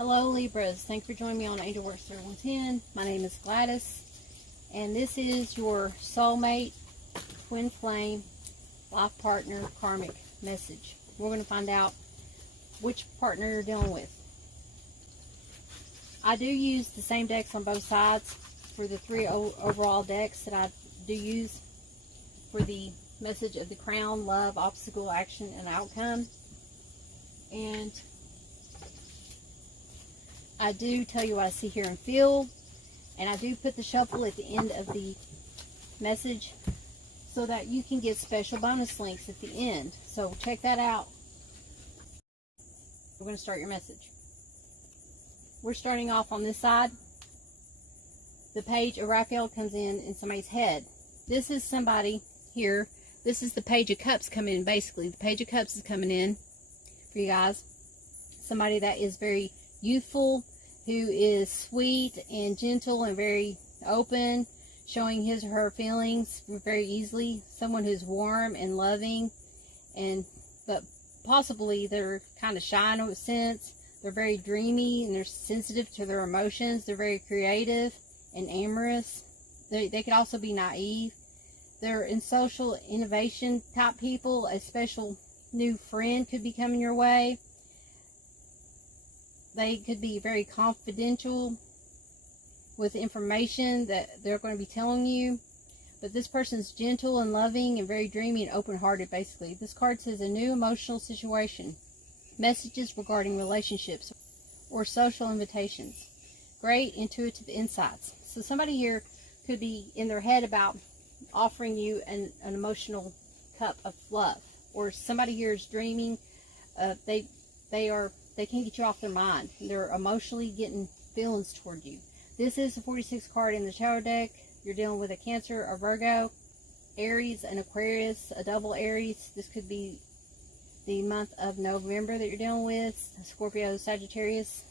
Hello Libras, thanks for joining me on Angel Works 0110. My name is Gladys, and this is your soulmate, twin flame, life partner, karmic message. We're going to find out which partner you're dealing with. I do use the same decks on both sides for the three overall decks that I do use for the message of the crown, love, obstacle, action, and outcome. And I do tell you what I see, hear, and feel. And I do put the shuffle at the end of the message so that you can get special bonus links at the end. So check that out. We're going to start your message. We're starting off on this side. The page of Raphael comes in somebody's head. This is somebody here. This is the Page of Cups coming in, basically. The Page of Cups is coming in for you guys. Somebody that is very youthful, who is sweet and gentle and very open, showing his or her feelings very easily. Someone who's warm and loving, but possibly they're kind of shy in a sense. They're very dreamy and they're sensitive to their emotions. They're very creative and amorous. They could also be naive. They're in social innovation type people. A special new friend could be coming your way. They could be very confidential with information that they're going to be telling you. But this person's gentle and loving and very dreamy and open-hearted, basically. This card says a new emotional situation. Messages regarding relationships or social invitations. Great intuitive insights. So somebody here could be in their head about offering you an emotional cup of love. Or somebody here is dreaming. They can't get you off their mind. They're emotionally getting feelings toward you. This is the 46 card in the tarot deck. You're dealing with a Cancer, a Virgo, Aries, an Aquarius, a double Aries. This could be the month of November that you're dealing with. Scorpio, Sagittarius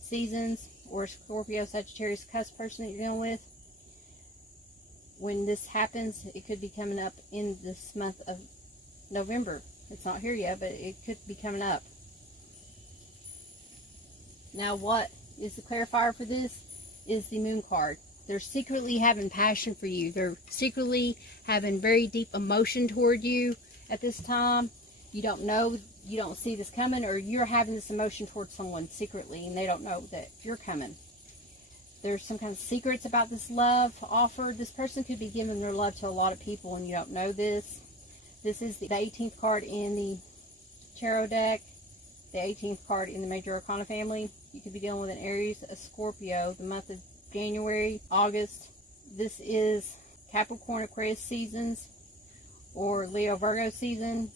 seasons, or Scorpio, Sagittarius cusp person that you're dealing with. When this happens, it could be coming up in this month of November. It's not here yet, but it could be coming up. Now, what is the clarifier for this is the Moon card. They're secretly having passion for you. They're secretly having very deep emotion toward you at this time. You don't know, you don't see this coming, or you're having this emotion towards someone secretly and they don't know that you're coming. There's some kind of secrets about this love offered. This person could be giving their love to a lot of people and you don't know this. This is the 18th card in the tarot deck. The 18th card in the Major Arcana family. You could be dealing with an Aries, a Scorpio, the month of January, August. This is Capricorn, Aquarius seasons, or Leo, Virgo season,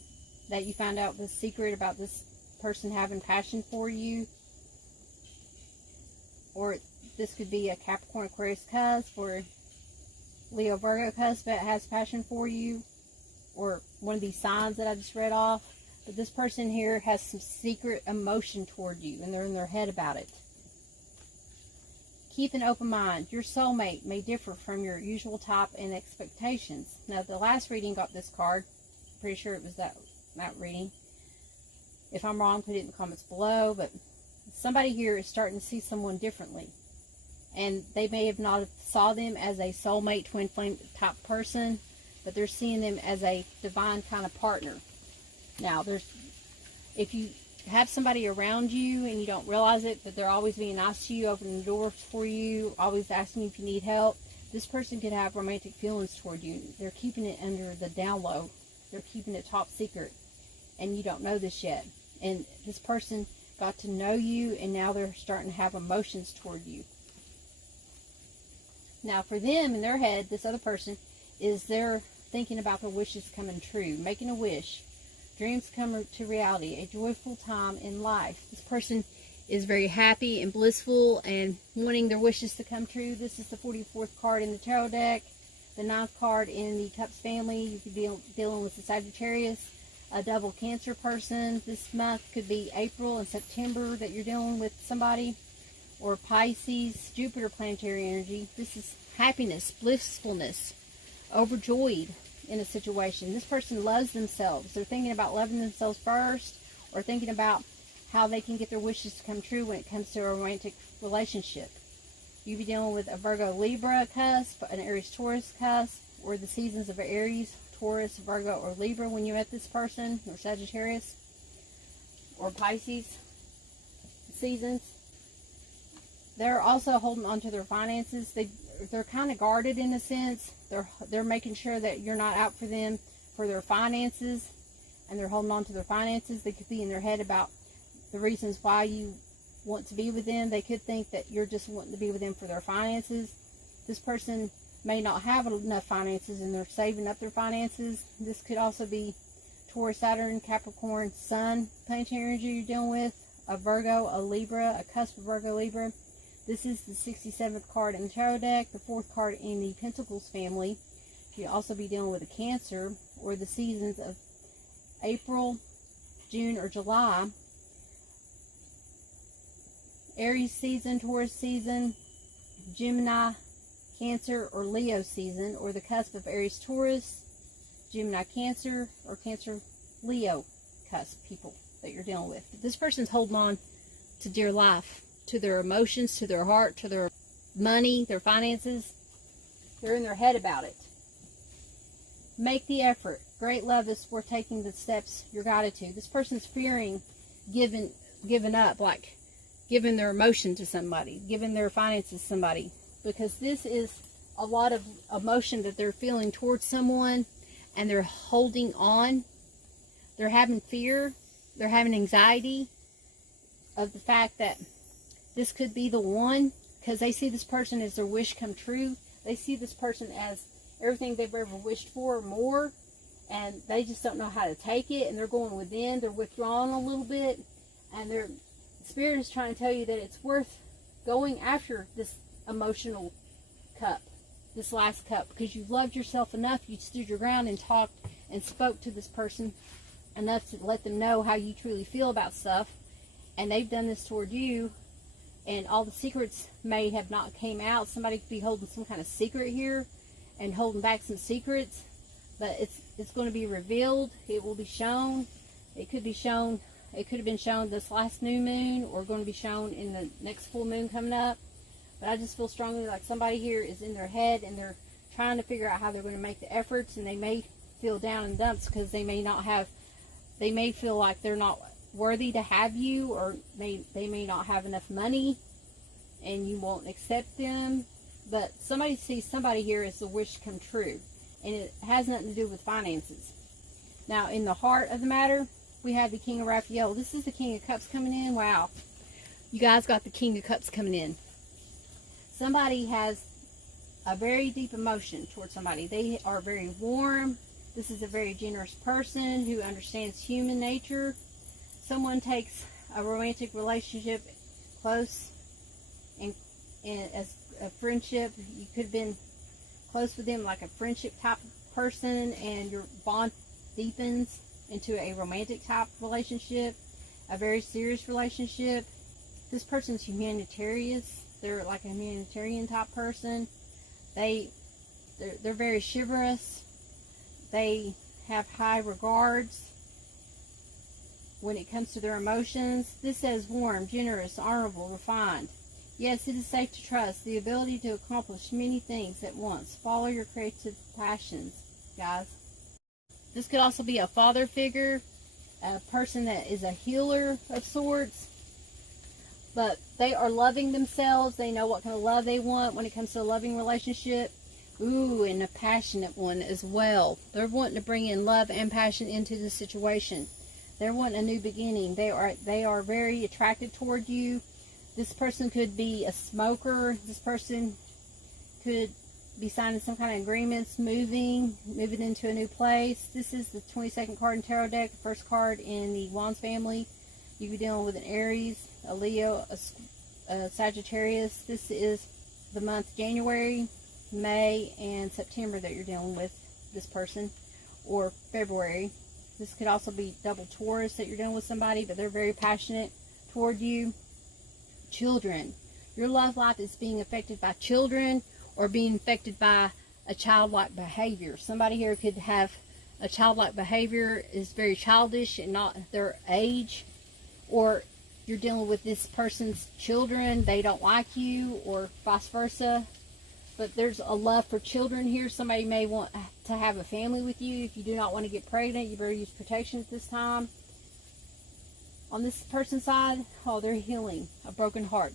that you find out the secret about this person having passion for you. Or this could be a Capricorn, Aquarius cusp, or Leo, Virgo cusp that has passion for you, or one of these signs that I just read off. But this person here has some secret emotion toward you, and they're in their head about it. Keep an open mind. Your soulmate may differ from your usual type and expectations. Now, the last reading got this card. I'm pretty sure it was that reading. If I'm wrong, put it in the comments below. But somebody here is starting to see someone differently. And they may have not saw them as a soulmate, twin flame type person, but they're seeing them as a divine kind of partner. Now, if you have somebody around you and you don't realize it, but they're always being nice to you, opening the doors for you, always asking you if you need help, this person could have romantic feelings toward you. They're keeping it under the down low. They're keeping it top secret, and you don't know this yet. And this person got to know you, and now they're starting to have emotions toward you. Now, for them, in their head, this other person they're thinking about their wishes coming true, making a wish. Dreams come to reality, a joyful time in life. This person is very happy and blissful and wanting their wishes to come true. This is the 44th card in the tarot deck, the 9th card in the Cups family. You could be dealing with the Sagittarius, a double Cancer person. This month could be April and September that you're dealing with somebody, or Pisces, Jupiter planetary energy. This is happiness, blissfulness, overjoyed in a situation. This person loves themselves. They're thinking about loving themselves first, or thinking about how they can get their wishes to come true when it comes to a romantic relationship. You be dealing with a Virgo Libra cusp, an Aries Taurus cusp, or the seasons of Aries, Taurus, Virgo, or Libra when you met this person, or Sagittarius, or Pisces seasons. They're also holding on to their finances. They're kind of guarded in a sense. They're making sure that you're not out for them for their finances, and they're holding on to their finances. They could be in their head about the reasons why you want to be with them. They could think that you're just wanting to be with them for their finances. This person may not have enough finances and they're saving up their finances. This could also be Taurus, Saturn, Capricorn, Sun planetary energy you're dealing with, a Virgo, a Libra, a cusp of Virgo, Libra. This is the 67th card in the tarot deck, the 4th card in the Pentacles family. You could also be dealing with a Cancer, or the seasons of April, June, or July. Aries season, Taurus season, Gemini, Cancer, or Leo season, or the cusp of Aries, Taurus, Gemini, Cancer, or Cancer, Leo cusp people that you're dealing with. This person's holding on to dear life, to their emotions, to their heart, to their money, their finances. They're in their head about it. Make the effort. Great love is worth taking the steps you're guided to. This person's fearing giving up, like giving their emotion to somebody, giving their finances to somebody, because this is a lot of emotion that they're feeling towards someone, and they're holding on. They're having fear. They're having anxiety of the fact that this could be the one, because they see this person as their wish come true. They see this person as everything they've ever wished for or more, and they just don't know how to take it, and they're going within. They're withdrawing a little bit, and their Spirit is trying to tell you that it's worth going after this emotional cup, this last cup, because you loved yourself enough. You stood your ground and talked and spoke to this person enough to let them know how you truly feel about stuff, and they've done this toward you, and all the secrets may have not came out. Somebody could be holding some kind of secret here and holding back some secrets, but it's going to be revealed. It will be shown. It could be shown. It could have been shown this last new moon, or going to be shown in the next full moon coming up. But I just feel strongly like somebody here is in their head, and they're trying to figure out how they're going to make the efforts, and they may feel down in dumps because they may feel like they're not worthy to have you, or they may not have enough money and you won't accept them. But somebody sees somebody here as a wish come true, and it has nothing to do with finances. Now, in the heart of the matter, we have the King of Raphael. This is the King of Cups coming in. Wow, you guys got the King of Cups coming in. Somebody has a very deep emotion towards somebody. They are very warm. This is a very generous person who understands human nature. Someone takes a romantic relationship close, and as a friendship. You could have been close with them, like a friendship type person, and your bond deepens into a romantic type relationship, a very serious relationship. This person's humanitarian. They're like a humanitarian type person. They're very chivalrous. They have high regards when it comes to their emotions. This says warm, generous, honorable, refined. Yes, it is safe to trust. The ability to accomplish many things at once. Follow your creative passions, guys. This could also be a father figure, a person that is a healer of sorts. But they are loving themselves. They know what kind of love they want when it comes to a loving relationship. Ooh, and a passionate one as well. They're wanting to bring in love and passion into the situation. They're wanting a new beginning. They are very attracted toward you. This person could be a smoker. This person could be signing some kind of agreements, moving into a new place. This is the 22nd card in Tarot deck, the first card in the Wands family. You could be dealing with an Aries, a Leo, a Sagittarius. This is the month January, May, and September that you're dealing with this person, or February. This could also be double Taurus that you're dealing with somebody, but they're very passionate toward you. Children. Your love life is being affected by children, or being affected by a childlike behavior. Somebody here could have a childlike behavior, is very childish and not their age, or you're dealing with this person's children, they don't like you, or vice versa. But there's a love for children here. Somebody may want to have a family with you. If you do not want to get pregnant, you better use protection at this time. On this person's side, oh, they're healing a broken heart.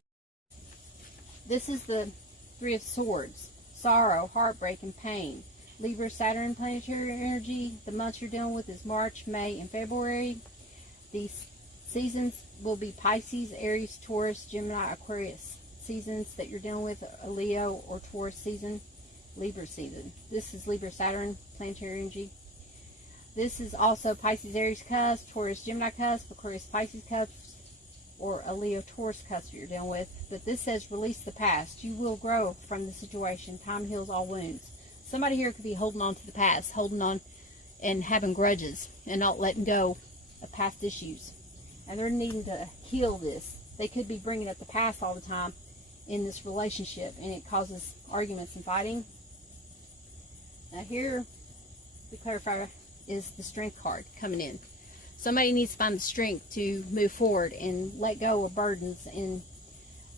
This is the Three of Swords. Sorrow, heartbreak, and pain. Libra, Saturn planetary energy. The months you're dealing with is March, May, and February. These seasons will be Pisces, Aries, Taurus, Gemini, Aquarius. Seasons that you're dealing with, a Leo or Taurus season, Libra season. This is Libra, Saturn planetary energy. This is also Pisces, Aries cusp, Taurus, Gemini cusp, Aquarius, Pisces cusp, or a Leo, Taurus cusp you're dealing with. But this says release the past. You will grow from the situation. Time heals all wounds. Somebody here could be holding on to the past, holding on and having grudges and not letting go of past issues. And they're needing to heal this. They could be bringing up the past all the time in this relationship, and it causes arguments and fighting. Now here, the clarifier is the Strength card coming in. Somebody needs to find the strength to move forward and let go of burdens and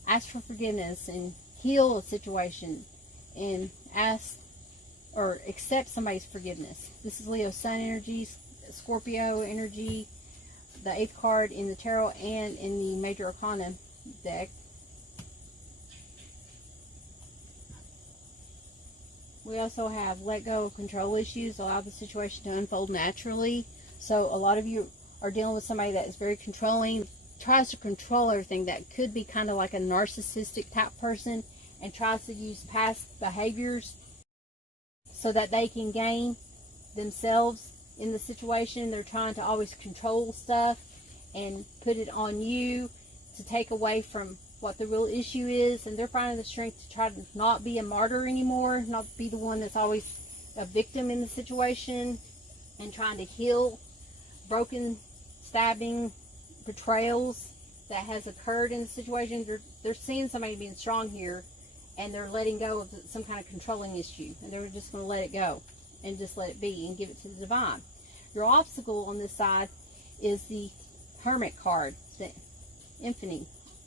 ask for forgiveness and heal a situation and ask or accept somebody's forgiveness. This is Leo Sun energy, Scorpio energy, the 8th card in the tarot and in the Major Arcana deck. We also have let go of control issues, allow the situation to unfold naturally. So a lot of you are dealing with somebody that is very controlling, tries to control everything, that could be kind of like a narcissistic type person, and tries to use past behaviors so that they can gain themselves in the situation. They're trying to always control stuff and put it on you to take away from what the real issue is, and they're finding the strength to try to not be a martyr anymore, not be the one that's always a victim in the situation, and trying to heal broken, stabbing, betrayals that has occurred in the situation. They're seeing somebody being strong here, and they're letting go of some kind of controlling issue, and they're just going to let it go and just let it be and give it to the divine. Your obstacle on this side is the Hermit card, the Infinity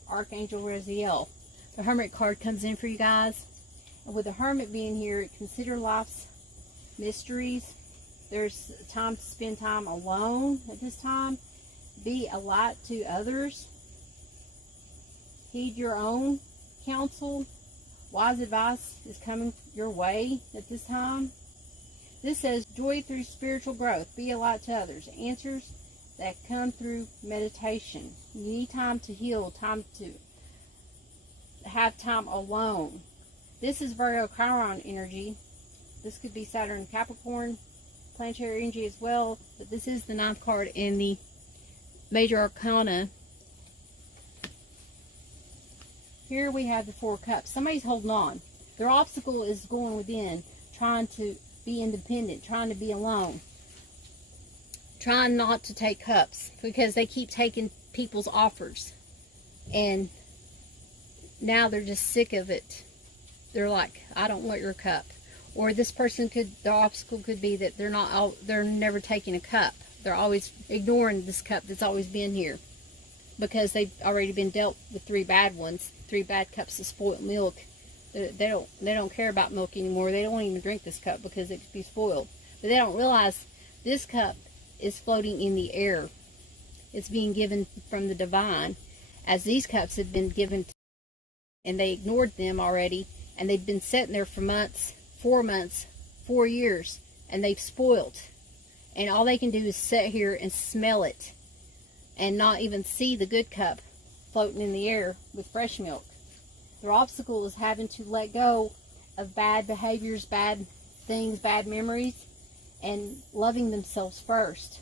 Archangel Raziel. The Hermit card comes in for you guys, and with the Hermit being here, consider life's mysteries. There's time to spend time alone at this time. Be a light to others. Heed your own counsel. Wise advice is coming your way at this time. This says joy through spiritual growth. Be a light to others. Answers that come through meditation. You need time to heal, time to have time alone. This is Virgo Chiron energy. This could be Saturn Capricorn planetary energy as well, but this is the 9th card in the Major Arcana. Here we have the 4 cups. Somebody's holding on. Their obstacle is going within, trying to be independent, trying to be alone, trying not to take cups because they keep taking people's offers, and now they're just sick of it. They're like, I don't want your cup. Or this person could, the obstacle could be that they're never taking a cup. They're always ignoring this cup that's always been here because they've already been dealt with 3 bad ones, 3 bad cups of spoiled milk. They don't care about milk anymore. They don't even drink this cup because it could be spoiled. But they don't realize this cup is floating in the air. It's being given from the divine, as these cups have been given and they ignored them already, and they've been sitting there for months, 4 months, 4 years, and they've spoiled. And all they can do is sit here and smell it and not even see the good cup floating in the air with fresh milk. Their obstacle is having to let go of bad behaviors, bad things, bad memories, and loving themselves first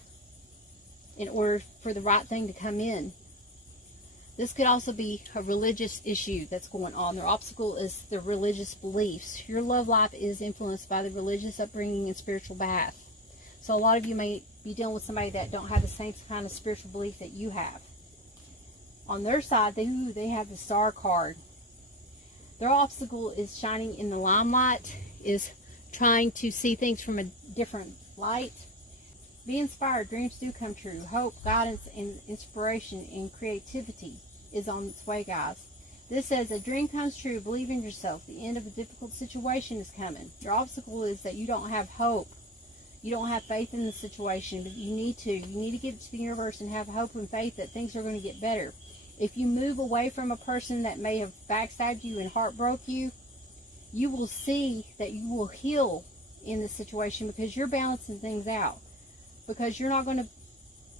in order for the right thing to come in. This could also be a religious issue that's going on. Their obstacle is their religious beliefs. Your love life is influenced by the religious upbringing and spiritual path. So a lot of you may be dealing with somebody that don't have the same kind of spiritual belief that you have. On their side, they have the Star card. Their obstacle is shining in the limelight, is trying to see things from a different light, Be inspired. Dreams do come true. Hope, guidance, and inspiration and creativity is on its way, guys. This says a dream comes true. Believe in yourself. The end of a difficult situation is coming. Your obstacle is that you don't have hope. You don't have faith in the situation, but you need to. You need to give it to the universe and have hope and faith that things are going to get better. If you move away from a person that may have backstabbed you and heartbroke you, you will see that you will heal in the situation because you're balancing things out. Because you're not going to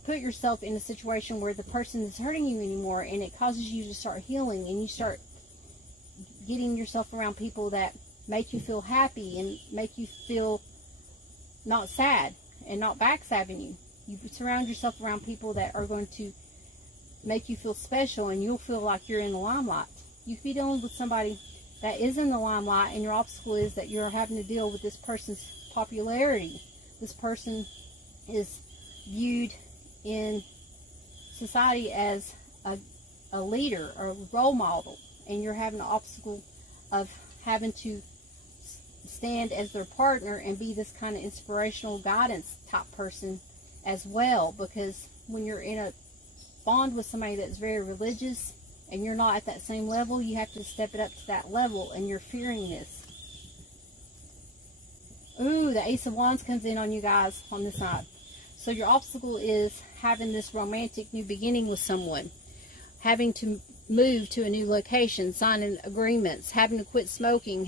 put yourself in a situation where the person is hurting you anymore, and it causes you to start healing, and you start getting yourself around people that make you feel happy and make you feel not sad and not backstabbing you. You surround yourself around people that are going to make you feel special, and you'll feel like you're in the limelight. You could be dealing with somebody that is in the limelight, and your obstacle is that you're having to deal with this person's popularity. This person is viewed in society as a leader or a role model, and you're having an obstacle of having to stand as their partner and be this kind of inspirational guidance type person as well, because when you're in a bond with somebody that's very religious and you're not at that same level, you have to step it up to that level, and you're fearing this. Ooh, the Ace of Wands comes in on you guys on this side. So your obstacle is having this romantic new beginning with someone, having to move to a new location, signing agreements, having to quit smoking,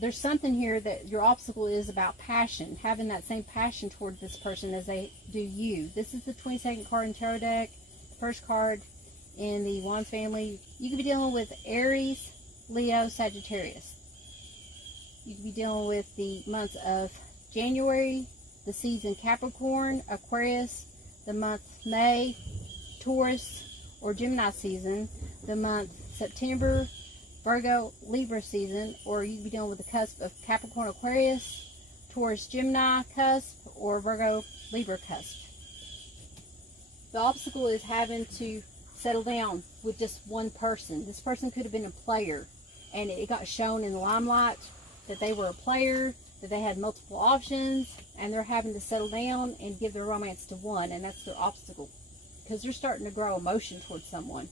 there's something here that your obstacle is about passion, having that same passion toward this person as they do you. This is the 22nd card in Tarot deck, the first card in the Wands family. You could be dealing with Aries, Leo, Sagittarius. You could be dealing with the months of January, the season Capricorn, Aquarius, the month May, Taurus or Gemini season, the month September, Virgo, Libra season, or you could be dealing with the cusp of Capricorn, Aquarius, Taurus, Gemini cusp, or Virgo, Libra cusp. The obstacle is having to settle down with just one person. This person could have been a player, and it got shown in the limelight that they were a player, that they had multiple options, and they're having to settle down and give their romance to one, and that's their obstacle. Because they're starting to grow emotion towards someone.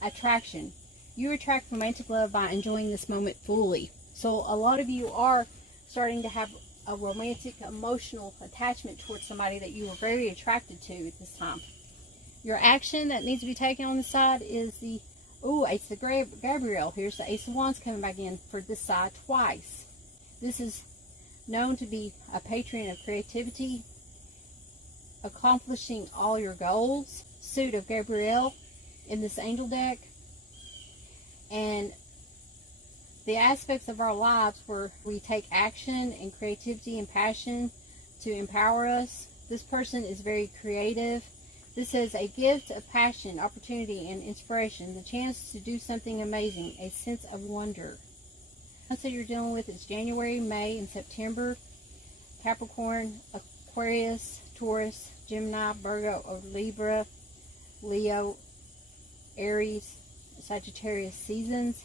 Attraction. You attract romantic love by enjoying this moment fully. So a lot of you are starting to have a romantic, emotional attachment towards somebody that you were very attracted to at this time. Your action that needs to be taken on the side is the, Ace of Gabriel. Here's the Ace of Wands coming back in for this side twice. This is known to be a patron of creativity, accomplishing all your goals. Suit of Gabriel in this angel deck. And the aspects of our lives where we take action and creativity and passion to empower us. This person is very creative. This is a gift of passion, opportunity, and inspiration. The chance to do something amazing. A sense of wonder. So you're dealing with is January, May, and September. Capricorn, Aquarius, Taurus, Gemini, Virgo, or Libra, Leo, Aries, Sagittarius seasons.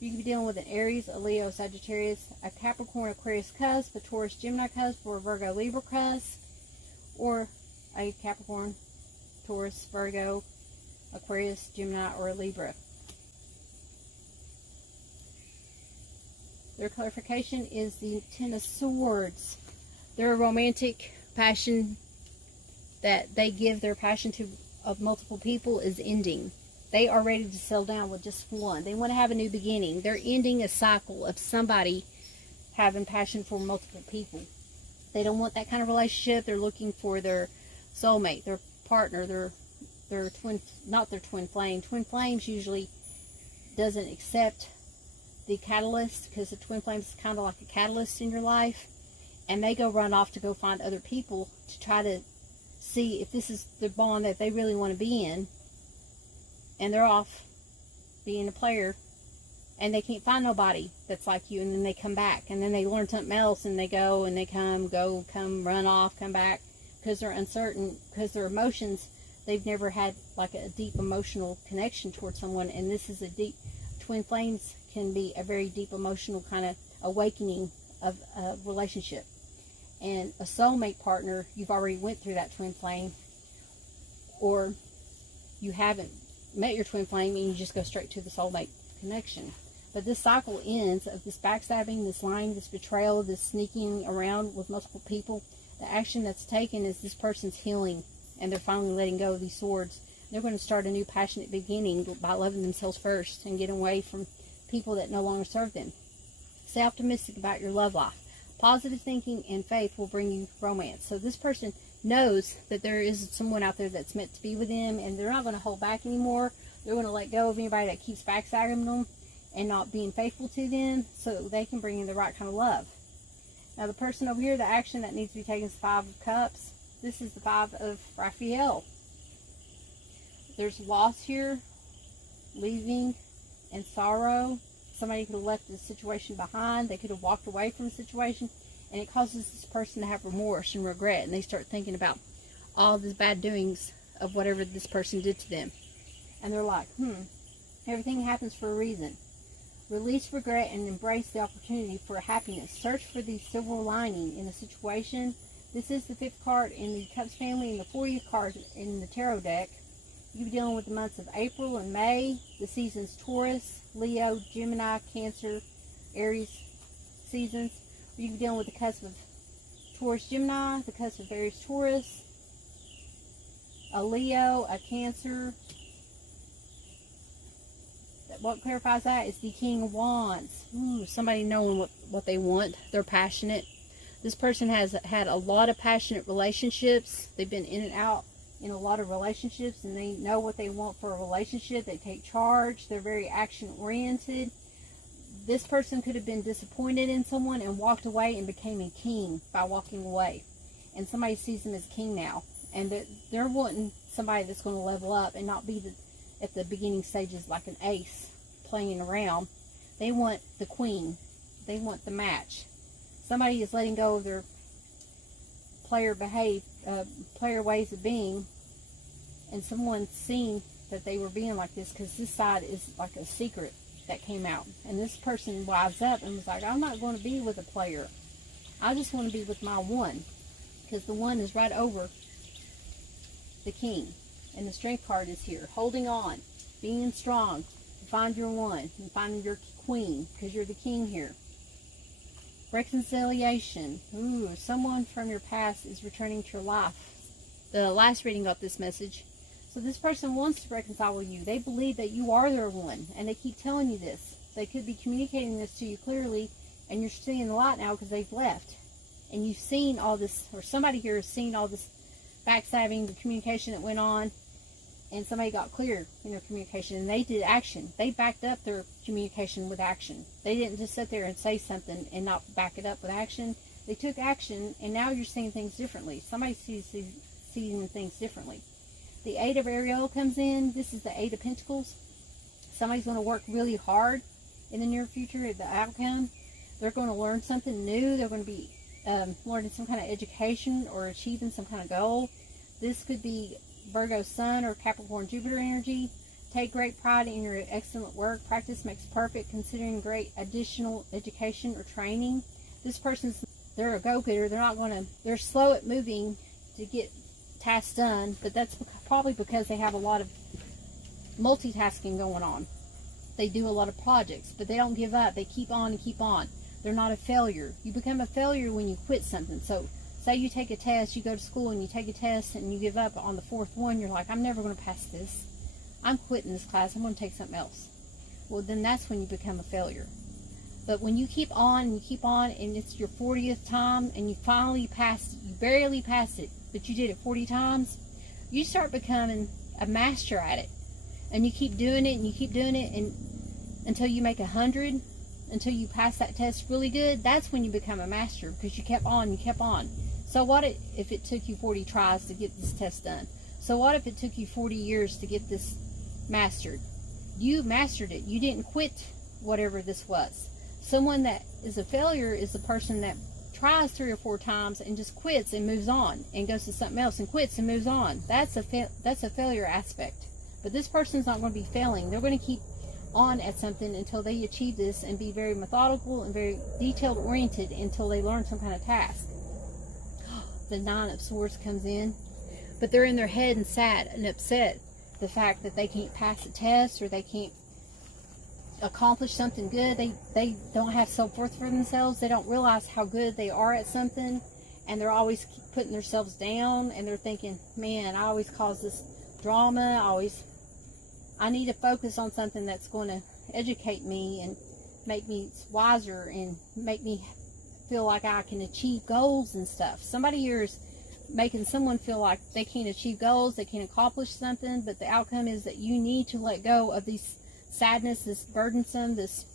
You could be dealing with an Aries, a Leo, Sagittarius, a Capricorn, Aquarius cusp, a Taurus, Gemini cusp, or a Virgo, Libra cusp, or a Capricorn, Taurus, Virgo, Aquarius, Gemini, or a Libra. Their clarification is the Ten of Swords. Their romantic passion that they give their passion to of multiple people is ending. They are ready to settle down with just one. They want to have a new beginning. They're ending a cycle of somebody having passion for multiple people. They don't want that kind of relationship. They're looking for their soulmate, their partner, their twin, not their twin flame. Twin flames usually doesn't accept the catalyst, because the twin flame is kind of like a catalyst in your life, and they go run off to go find other people to try to see if this is the bond that they really want to be in. And they're off being a player, and they can't find nobody that's like you, and then they come back, and then they learn something else, and they go, and they come, run off, come back, because they're uncertain, because their emotions, they've never had like a deep emotional connection towards someone, and this is a deep, twin flames can be a very deep emotional kind of awakening of a relationship. And a soulmate partner, you've already went through that twin flame, or you haven't met your twin flame and you just go straight to the soulmate connection. But this cycle ends of this backstabbing, this lying, this betrayal, this sneaking around with multiple people. The action that's taken is this person's healing, and they're finally letting go of these swords. They're going to start a new passionate beginning by loving themselves first and getting away from people that no longer serve them. Stay optimistic about your love life. Positive thinking and faith will bring you romance. So this person knows that there is someone out there that's meant to be with them, and they're not going to hold back anymore. They're going to let go of anybody that keeps backstabbing them and not being faithful to them, so they can bring in the right kind of love. Now the person over here, the action that needs to be taken is 5 of Cups. This is the 5 of Raphael. There's loss here, leaving, and sorrow. Somebody could have left the situation behind. They could have walked away from the situation, and it causes this person to have remorse and regret, and they start thinking about all the bad doings of whatever this person did to them. And they're like, everything happens for a reason. Release regret and embrace the opportunity for happiness. Search for the silver lining in a situation. This is the 5th card in the Cups family and the 40th card in the tarot deck. You'll be dealing with the months of April and May. The seasons Taurus, Leo, Gemini, Cancer, Aries seasons. You'll be dealing with the cusp of Taurus, Gemini, the cusp of Aries, Taurus, a Leo, a Cancer. What clarifies that is the King of Wands. Ooh, somebody knowing what they want. They're passionate. This person has had a lot of passionate relationships. They've been in and out in a lot of relationships, and they know what they want for a relationship. They take charge. They're very action-oriented. This person could have been disappointed in someone and walked away and became a king by walking away. And somebody sees them as king now. And they're wanting somebody that's going to level up and not be at the beginning stages like an ace playing around. They want the queen. They want the match. Somebody is letting go of their player ways of being, and someone's seen that they were being like this, because this side is like a secret that came out, and this person wised up and was like, I'm not going to be with a player. I just want to be with my one, because the one is right over the king, and the strength card is here, holding on, being strong to find your one and finding your queen, because you're the king here. Reconciliation. Ooh, someone from your past is returning to your life. The last reading got this message. So this person wants to reconcile with you. They believe that you are their one, and they keep telling you this. They could be communicating this to you clearly, and you're seeing the light now because they've left. And you've seen all this, or somebody here has seen all this backstabbing, the communication that went on, and somebody got clear in their communication, and they did action. They backed up their communication with action. They didn't just sit there and say something and not back it up with action. They took action, and now you're seeing things differently. Somebody sees things differently. The 8 of Ariel comes in. This is the 8 of Pentacles. Somebody's going to work really hard in the near future at the outcome. They're going to learn something new. They're going to be learning some kind of education or achieving some kind of goal. This could be Virgo Sun or Capricorn Jupiter energy. Take great pride in your excellent work. Practice makes perfect, considering great additional education or training. This person's, they're a go-getter. They're slow at moving to get tasks done, but that's probably because they have a lot of multitasking going on. They do a lot of projects, but they don't give up. They keep on and keep on. They're not a failure. You become a failure when you quit something. So say you take a test, you go to school and you take a test and you give up on the 4th one. You're like, I'm never going to pass this. I'm quitting this class. I'm going to take something else. Well, then that's when you become a failure. But when you keep on and you keep on, and it's your 40th time and you finally pass it, you barely pass it, but you did it 40 times, you start becoming a master at it. And you keep doing it and you keep doing it, and until you make 100, until you pass that test really good, that's when you become a master, because you kept on, you kept on. So what if it took you 40 tries to get this test done? So what if it took you 40 years to get this mastered? You mastered it. You didn't quit whatever this was. Someone that is a failure is the person that tries 3 or 4 times and just quits and moves on and goes to something else and quits and moves on. That's a failure aspect. But this person's not going to be failing. They're going to keep on at something until they achieve this, and be very methodical and very detailed oriented until they learn some kind of task. The Nine of Swords comes in, but they're in their head and sad and upset the fact that they can't pass a test or they can't accomplish something good. They don't have self-worth for themselves. They don't realize how good they are at something, and they're always putting themselves down, and they're thinking, man, I always cause this drama. I need to focus on something that's going to educate me and make me wiser and make me feel like I can achieve goals and stuff. Somebody here is making someone feel like they can't achieve goals, they can't accomplish something, but the outcome is that you need to let go of these sadness, this burdensome, this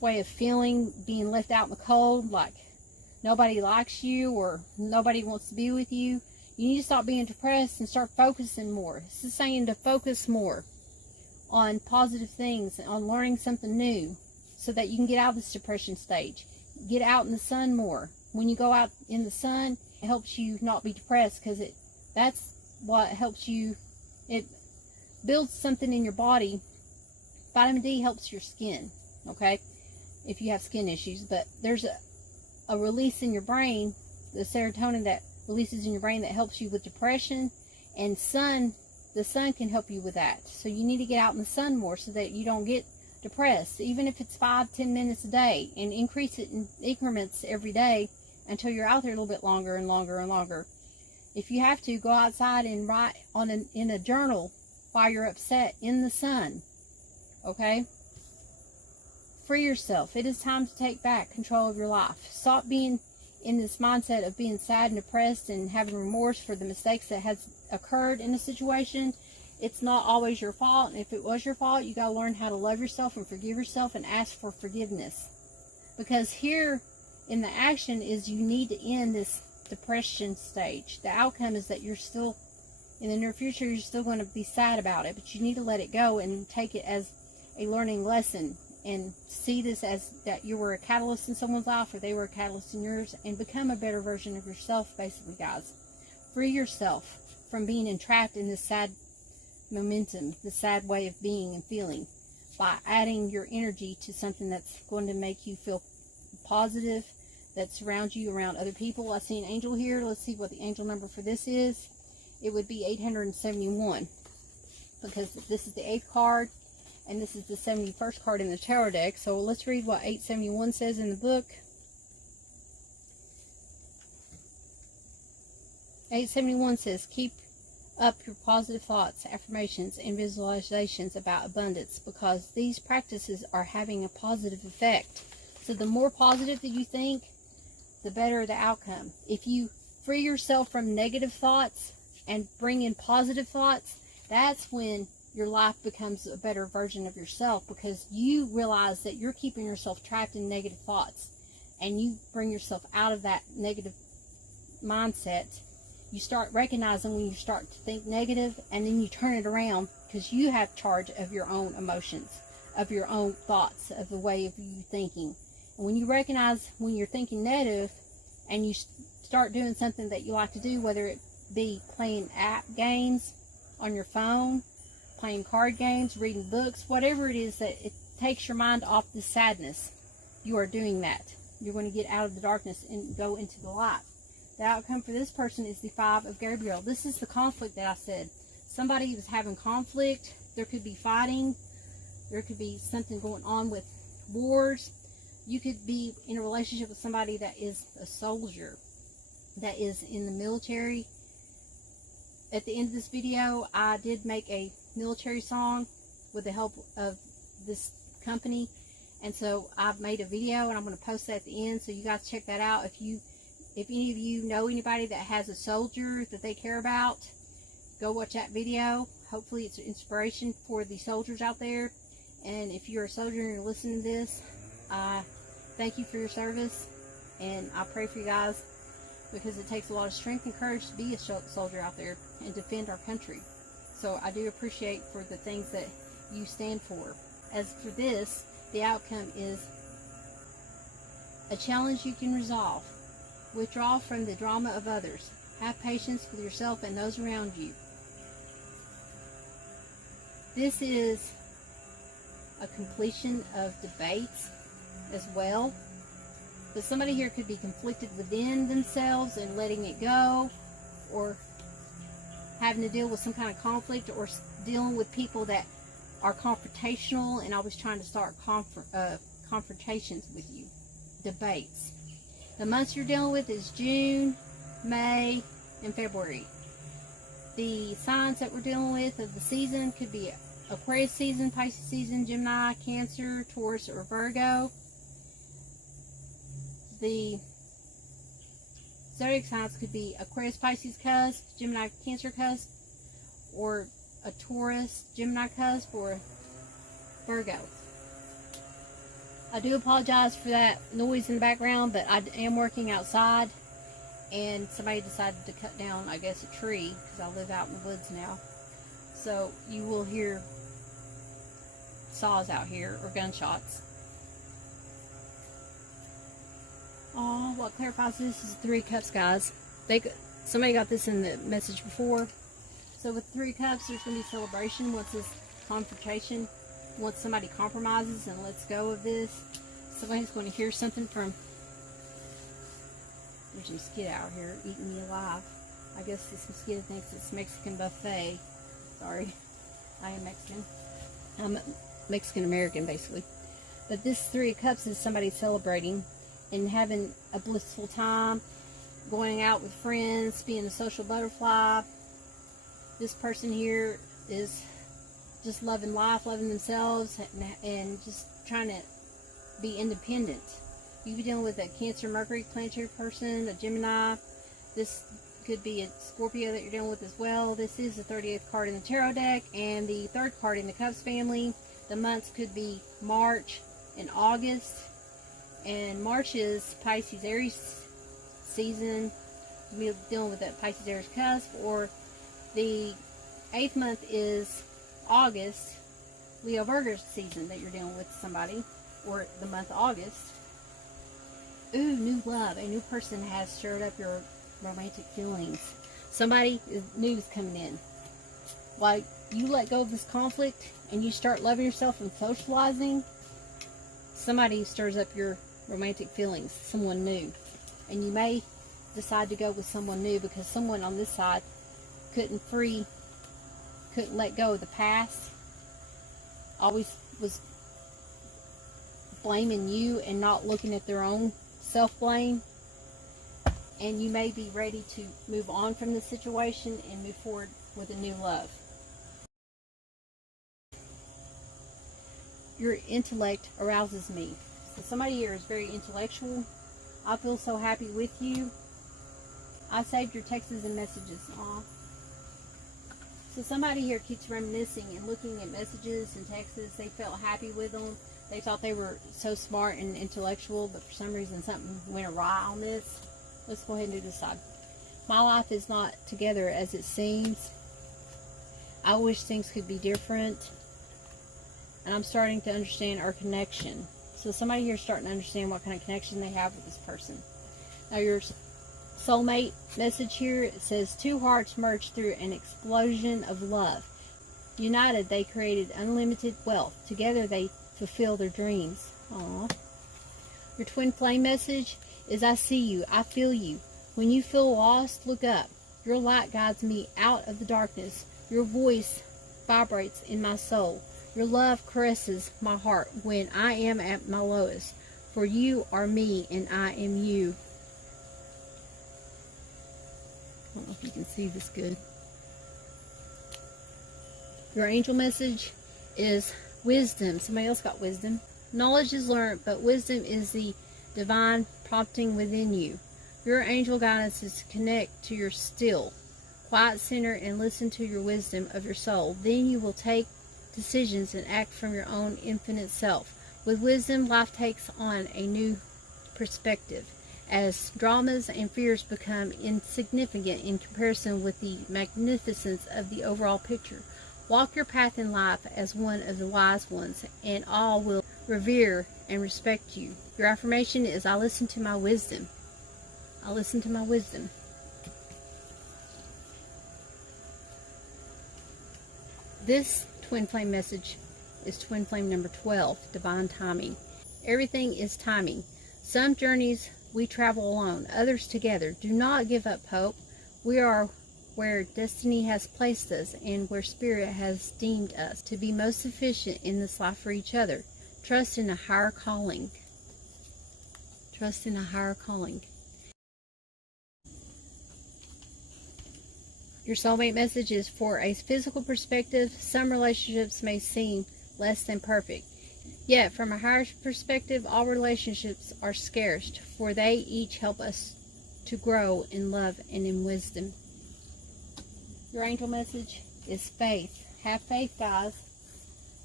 way of feeling, being left out in the cold, like nobody likes you or nobody wants to be with you. You need to stop being depressed and start focusing more. This is saying to focus more on positive things, on learning something new, so that you can get out of this depression stage. Get out in the sun more. When you go out in the sun, it helps you not be depressed, because that's what helps you. It builds something in your body. Vitamin D helps your skin, okay, if you have skin issues. But there's a release in your brain, the serotonin that releases in your brain, that helps you with depression, and the sun can help you with that. So you need to get out in the sun more so that you don't get depressed, even if it's 5-10 minutes a day, and increase it in increments every day until you're out there a little bit longer and longer and longer. If you have to, go outside and write in a journal while you're upset in the sun, okay? Free yourself. It is time to take back control of your life. Stop being in this mindset of being sad and depressed and having remorse for the mistakes that has occurred in a situation. It's not always your fault, and if it was your fault, you got to learn how to love yourself and forgive yourself and ask for forgiveness. Because here in the action is you need to end this depression stage. The outcome is that you're still, in the near future, you're still going to be sad about it, but you need to let it go and take it as a learning lesson, and see this as that you were a catalyst in someone's life, or they were a catalyst in yours, and become a better version of yourself, basically, guys. Free yourself from being entrapped in this sad momentum, the sad way of being and feeling, by adding your energy to something that's going to make you feel positive, that surrounds you around other people. I see an angel here. Let's see what the angel number for this is. It would be 871, because this is the 8th card and this is the 71st card in the tarot deck. So let's read what 871 says in the book. 871 says, keep up your positive thoughts, affirmations, and visualizations about abundance, because these practices are having a positive effect. So the more positive that you think, the better the outcome. If you free yourself from negative thoughts and bring in positive thoughts, that's when your life becomes a better version of yourself, because you realize that you're keeping yourself trapped in negative thoughts, and you bring yourself out of that negative mindset. You start recognizing when you start to think negative, and then you turn it around, because you have charge of your own emotions, of your own thoughts, of the way of you thinking. And when you recognize when you're thinking negative, and you start doing something that you like to do, whether it be playing app games on your phone, playing card games, reading books, whatever it is that it takes your mind off the sadness, you are doing that. You're going to get out of the darkness and go into the light. The outcome for this person is the 5 of Gabriel. This is the conflict that I said. Somebody was having conflict. There could be fighting. There could be something going on with wars. You could be in a relationship with somebody that is a soldier, that is in the military. At the end of this video, I did make a military song with the help of this company, and so I've made a video, and I'm going to post that at the end, so you guys check that out. If any of you know anybody that has a soldier that they care about, go watch that video. Hopefully it's an inspiration for the soldiers out there. And if you're a soldier and you're listening to this, I thank you for your service, and I pray for you guys, because it takes a lot of strength and courage to be a soldier out there and defend our country. So I do appreciate for the things that you stand for. As for this, the outcome is a challenge you can resolve. Withdraw from the drama of others. Have patience with yourself and those around you. This is a completion of debates as well. But somebody here could be conflicted within themselves and letting it go, or having to deal with some kind of conflict, or dealing with people that are confrontational and always trying to start confrontations with you. Debates. The months you're dealing with is June, May, and February. The signs that we're dealing with of the season could be Aquarius season, Pisces season, Gemini, Cancer, Taurus, or Virgo. The zodiac signs could be Aquarius, Pisces cusp, Gemini, Cancer cusp, or a Taurus, Gemini cusp, or Virgo. I do apologize for that noise in the background, but I am working outside, and somebody decided to cut down, I guess, a tree, because I live out in the woods now. So you will hear saws out here, or gunshots. Oh, what clarifies this is 3 cups, guys. Somebody got this in the message before. So with 3 cups, there's going to be celebration once this confrontation, once somebody compromises and lets go of this. Somebody's going to hear something from... There's a mosquito out here eating me alive. I guess this mosquito thinks it's Mexican buffet. Sorry, I am Mexican. I'm Mexican-American, basically. But this 3 of Cups is somebody celebrating and having a blissful time, going out with friends, being a social butterfly. This person here is just loving life, loving themselves, and just trying to be independent. You could be dealing with a Cancer, Mercury, planetary person, a Gemini. This could be a Scorpio that you're dealing with as well. This is the 38th card in the tarot deck, and the 3rd card in the Cups family. The months could be March and August. And March is Pisces, Aries season. We're dealing with that Pisces, Aries cusp. Or the 8th month is August, Leo, Virgo season that you're dealing with somebody. Or the month of August. Ooh, new love. A new person has stirred up your romantic feelings. Somebody new is coming in. Like, you let go of this conflict and you start loving yourself and socializing, somebody stirs up your romantic feelings, someone new. And you may decide to go with someone new because someone on this side couldn't let go of the past, always was blaming you and not looking at their own self-blame. And you may be ready to move on from the situation and move forward with a new love. Your intellect arouses me. So somebody here is very intellectual. I feel so happy with you. I saved your texts and messages. Aw. So somebody here keeps reminiscing and looking at messages and texts. They felt happy with them. They thought they were so smart and intellectual, but for some reason something went awry on this. Let's go ahead and do this side. My life is not together as it seems. I wish things could be different. And I'm starting to understand our connection. So somebody here is starting to understand what kind of connection they have with this person. Now your soulmate message here, it says 2 hearts merged through an explosion of love. United, they created unlimited wealth. Together, they fulfill their dreams. Aww. Your twin flame message is I see you, I feel you. When you feel lost, look up. Your light guides me out of the darkness. Your voice vibrates in my soul. Your love caresses my heart when I am at my lowest. For you are me and I am you. I don't know if you can see this good. Your angel message is wisdom. Somebody else got wisdom. Knowledge is learned, but wisdom is the divine prompting within you. Your angel guidance is to connect to your still, quiet center and listen to your wisdom of your soul. Then you will take decisions and act from your own infinite self. With wisdom, life takes on a new perspective as dramas and fears become insignificant in comparison with the magnificence of the overall picture. Walk your path in life as one of the wise ones, and all will revere and respect you. Your affirmation is, I listen to my wisdom. I listen to my wisdom. This twin flame message is twin flame number 12, divine timing. Everything is timing. Some journeys we travel alone, others together. Do not give up hope. We are where destiny has placed us and where spirit has deemed us to be most sufficient in this life for each other. Trust in a higher calling. Trust in a higher calling. Your soulmate message is for a physical perspective. Some relationships may seem less than perfect. Yet, from a higher perspective, all relationships are scarce, for they each help us to grow in love and in wisdom. Your angel message is faith. Have faith, guys.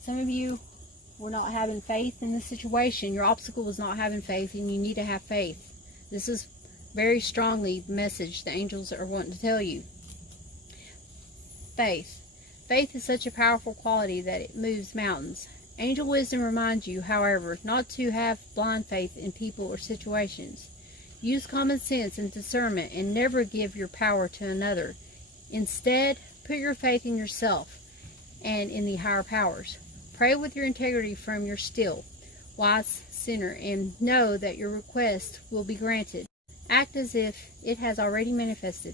Some of you were not having faith in this situation. Your obstacle was not having faith, and you need to have faith. This is very strongly the message the angels are wanting to tell you. Faith. Faith is such a powerful quality that it moves mountains. Angel wisdom reminds you, however, not to have blind faith in people or situations. Use common sense and discernment and never give your power to another. Instead, put your faith in yourself and in the higher powers. Pray with your integrity from your still, wise center and know that your request will be granted. Act as if it has already manifested.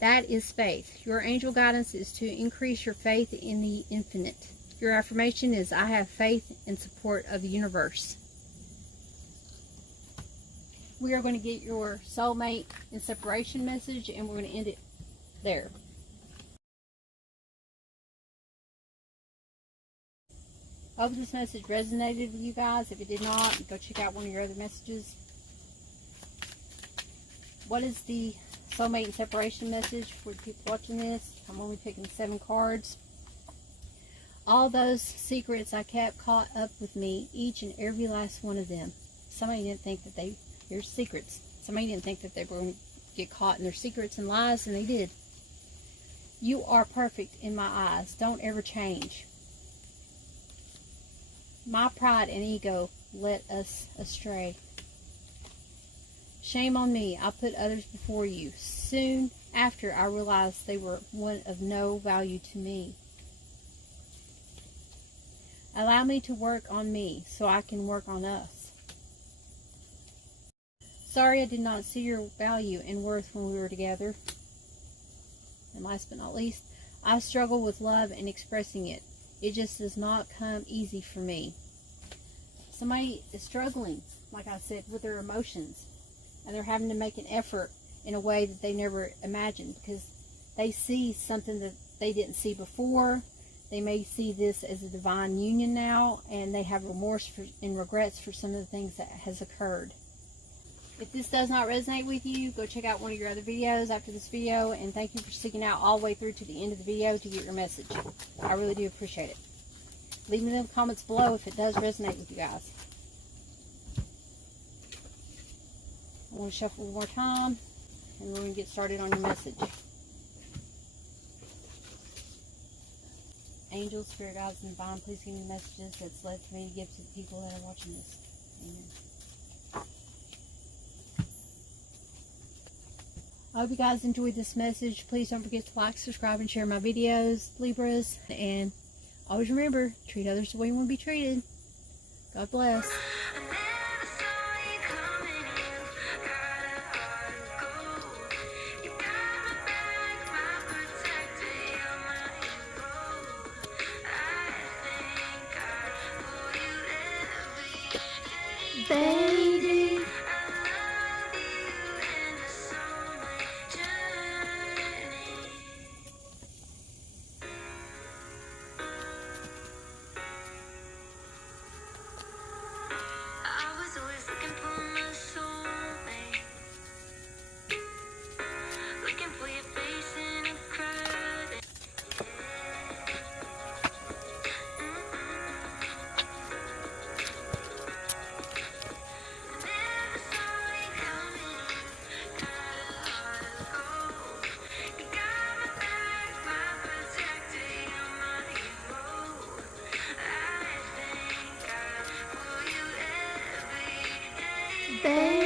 That is faith. Your angel guidance is to increase your faith in the infinite. Your affirmation is, I have faith and support of the universe. We are going to get your soulmate and separation message, and we're going to end it there. I hope this message resonated with you guys. If it did not, go check out one of your other messages. What is the soulmate and separation message for the people watching this? I'm only picking 7 cards. All those secrets I kept caught up with me, each and every last one of them. Somebody didn't think that they're secrets. Somebody didn't think that they were going to get caught in their secrets and lies, and they did. You are perfect in my eyes. Don't ever change. My pride and ego led us astray. Shame on me. I put others before you. Soon after, I realized they were one of no value to me. Allow me to work on me so I can work on us. Sorry I did not see your value and worth when we were together. And last but not least, I struggle with love and expressing it. It just does not come easy for me. Somebody is struggling, like I said, with their emotions. And they're having to make an effort in a way that they never imagined, because they see something that they didn't see before. They may see this as a divine union now, and they have remorse and regrets for some of the things that has occurred. If this does not resonate with you, go check out one of your other videos after this video, and thank you for sticking out all the way through to the end of the video to get your message. I really do appreciate it. Leave me in the comments below if it does resonate with you guys. I'm going to shuffle one more time, and we're going to get started on your message. Angels, spirit guides, and divine, please give me messages that's led to me to give to the people that are watching this. Amen. I hope you guys enjoyed this message. Please don't forget to like, subscribe, and share my videos, Libras. And always remember, treat others the way you want to be treated. God bless. Baby, I was always looking for my soulmate, looking for your face in a crowd. Baby.